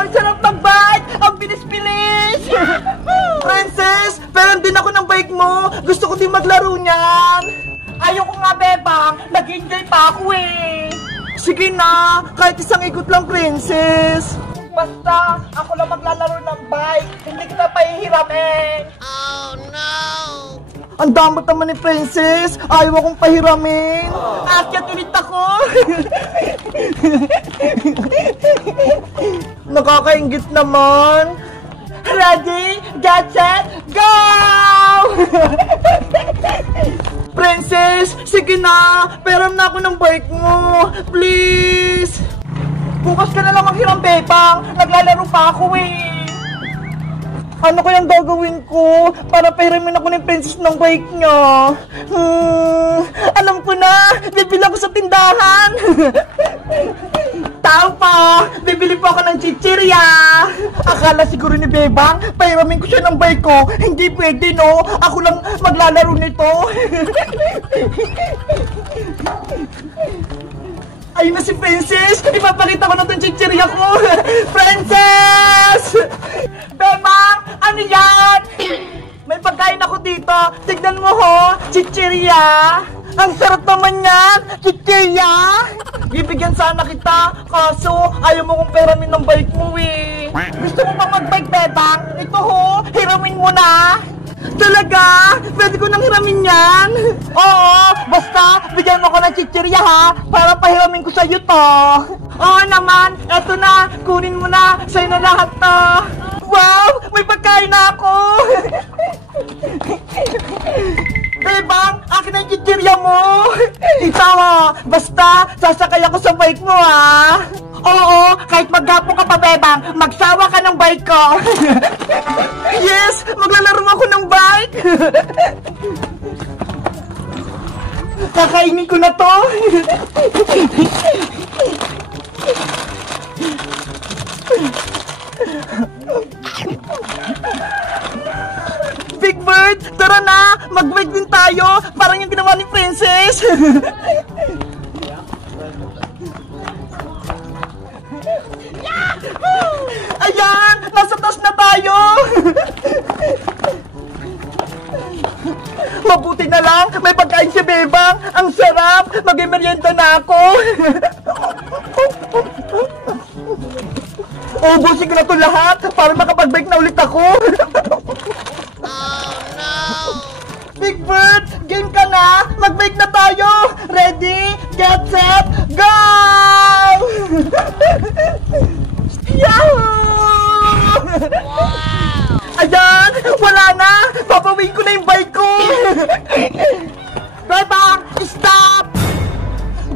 Ang sarap mag-bike! Ang bilis-bilis! Princess, pero din ako ng bike mo. Gusto ko din maglaro niyan. Ayoko nga, Bebang. Nag-enjoy pa ako eh. Sige na, kahit isang ikot lang, Princess. Basta, ako lang maglalaro ng bike. Hindi kita pahihiramin. Oh, no! Ang damot naman ni Princess. Ayaw akong pahiramin. Akyat ulit ako. Nakakaingit naman. Ready, get set, go! Princess, sige na. Peram na ako ng bike mo. Please. Bukas ka na lang maghiram, Bebang. Naglalaro pa ako eh. Ano kayang gagawin ko para pahiramin ako ni Princess ng bike niya? Alam ko na. Bibili ako sa tindahan. Tao pa. Bibili po ako ng chichirya. Akala siguro ni Bebang pahiramin ko siya ng bike ko. Hindi pwede, no? Ako lang maglalaro nito. Ayun na si Princess! Ipapakita ko na itong chichirya ko! Princess! Bebang! Ano yan? May pagkain ako dito! Tignan mo ho! Chichirya! Ang sarap naman yan! Chichirya! Bibigyan sana kita! Kaso, ayaw mo kong peramin ng bike mo eh! Gusto mo bang mag-bike, Bebang? Ito ho! Hiramin mo na! Talaga? Pwede ko nang hiramin yan? Oo, basta bigyan mo ko ng chichirya ha, para pahiramin ko sa'yo to. Oo naman, eto na, kunin mo na, sa'yo na lahat to. Wow, may pagkain na ako. Bebang, akin na yung chichirya mo. Ikaw ha, basta sasakay ako sa bike mo ha. Oo, kahit maggapo ka pa, Bebang, magsawa ka ng bike ko. Yes, maglalaro ako ng bike. Kakainin ko na to. Big Bird, tara na, mag-bike din tayo. Parang yung ginawa ni Princess. Ayan! Nasa taas na tayo! Mabuti na lang! May pagkain si Bebang! Ang sarap! Mag-merienda na ako! Ubusin ko na ito lahat para makapag-bike na ulit ako! Oh no! Big Bird! Game ka na! Mag-bike na tayo! Ready? Get set! Go! Yahoo! Wow! Ayan! Wala na! Papawin ko na yung bike ko! Bebang! Stop!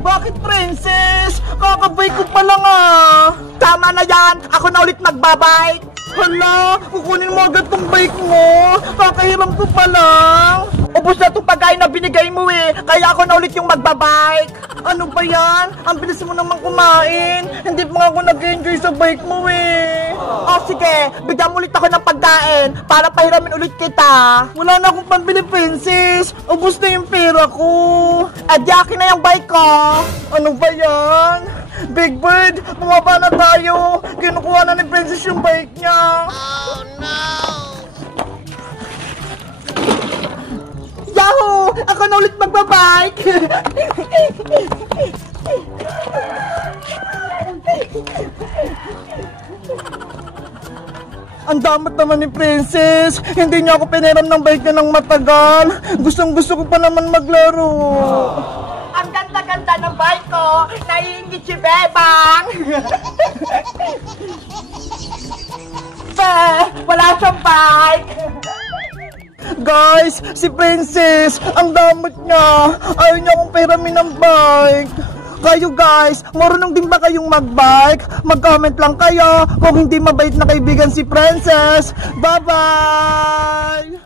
Bakit, Princess? Kakabike ko pa lang ah! Tama na yan! Ako na ulit magbabike! Hala! Kukunin mo agad tong bike mo! Kakahiram ko pa lang! Ubus na itong pagkain na binigay mo eh! Kaya ako na ulit yung magbabike! Ano ba yan? Ang bilis mo naman kumain! Hindi pa nga ako nag-enjoy sa bike mo eh! Oh sige! Bigyan mo ulit ako ng pagkain para pahiramin ulit kita! Wala na akong pambili, Princess! Ubus na yung pera ko! Adi akin na yung bike ko! Ano ba yan? Big Bird! Bumaba na tayo! Kinukuha na ni Princess yung bike niya! Oh no! Yahoo! Ako na ulit magbabike! Ang damat naman ni Princess! Hindi niya ako piniram ng bike niya ng matagal! Gustong-gusto ko pa naman maglaro! Ang ganda-ganda ng bike ko! Naiingit si Bebang! Wala siyang bike! Guys, si Princess, ang damot niya. Ayaw niya akong pahiramin ng bike. Kayo guys, marunong din ba kayong mag-bike? Mag-comment lang kayo kung hindi mabait na kaibigan si Princess. Bye-bye!